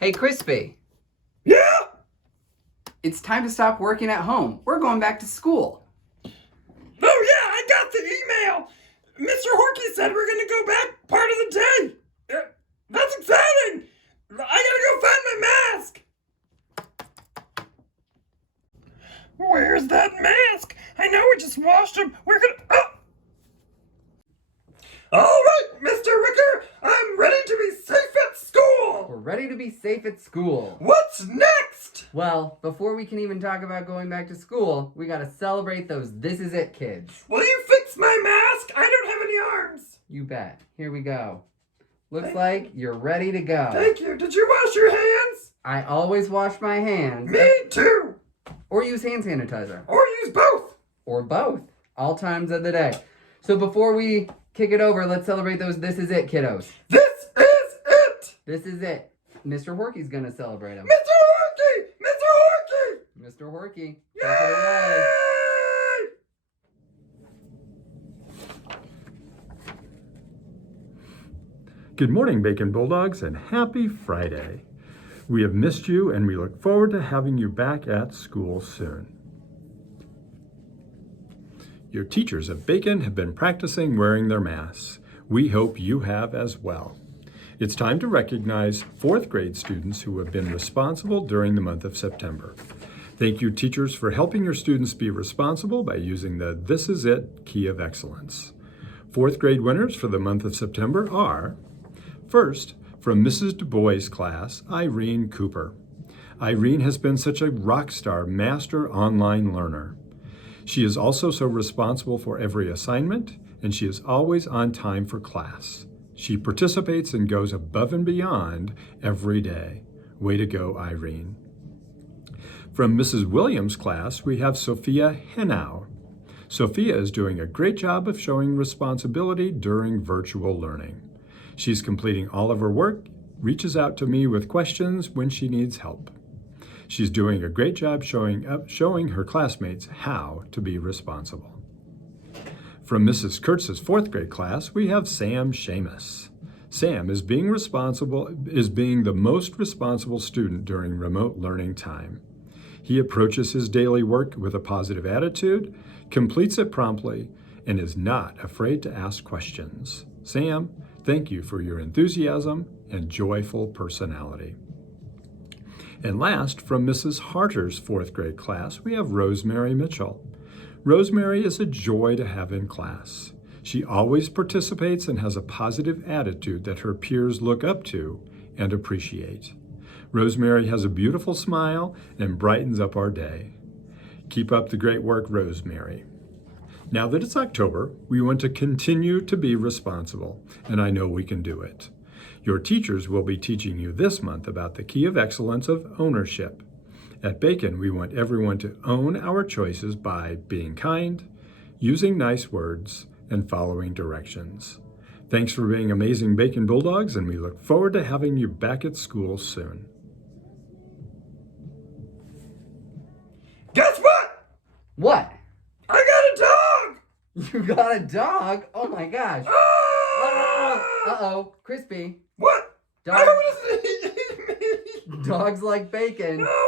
Hey, Crispy. Yeah? It's time to stop working at home. We're going back to school. Oh yeah, I got the email. Mr. Horky said we're gonna go back part of the day. That's exciting. I gotta go find my mask. Where's that mask? I know we just washed him. We're gonna... Oh! All right, Mr. Ricker, I'm ready to be safe at school. We're ready to be safe at school. What's next? Well, before we can even talk about going back to school, we gotta celebrate those This Is It kids. Will you fix my mask? I don't have any arms. You bet. Here we go. Looks like you're ready to go. Thank you. Did you wash your hands? I always wash my hands. Me too. Or use hand sanitizer. Or use both. Or both. All times of the day. So before we kick it over, let's celebrate those This Is It kiddos. This is it. This is it. Mr. Horky's gonna celebrate them. Mr. Horky! Mr. Horky! Mr. Horky, take Yay! it away. Good morning, Bacon Bulldogs, and happy Friday. We have missed you, and we look forward to having you back at school soon. Your teachers at Bacon have been practicing wearing their masks. We hope you have as well. It's time to recognize fourth grade students who have been responsible during the month of September. Thank you, teachers, for helping your students be responsible by using the This Is It Key of Excellence. Fourth grade winners for the month of September are, first, from Mrs. Du Bois' class, Irene Cooper. Irene has been such a rock star master online learner. She is also so responsible for every assignment, and she is always on time for class. She participates and goes above and beyond every day. Way to go, Irene. From Mrs. Williams' class, we have Sophia Henau. Sophia is doing a great job of showing responsibility during virtual learning. She's completing all of her work, reaches out to me with questions when she needs help. She's doing a great job showing her classmates how to be responsible. From Mrs. Kurtz's fourth grade class, we have Sam Shamus. Sam is being the most responsible student during remote learning time. He approaches his daily work with a positive attitude, completes it promptly, and is not afraid to ask questions. Sam, thank you for your enthusiasm and joyful personality. And last, from Mrs. Harter's fourth grade class, we have Rosemary Mitchell. Rosemary is a joy to have in class. She always participates and has a positive attitude that her peers look up to and appreciate. Rosemary has a beautiful smile and brightens up our day. Keep up the great work, Rosemary. Now that it's October, we want to continue to be responsible, and I know we can do it. Your teachers will be teaching you this month about the key of excellence of ownership. At Bacon, we want everyone to own our choices by being kind, using nice words, and following directions. Thanks for being amazing Bacon Bulldogs, and we look forward to having you back at school soon. Guess what? What? I got a dog! You got a dog? Oh my gosh. Ah! Uh-oh. Crispy. What? Dog- I don't want to eat me. Dogs like bacon. No,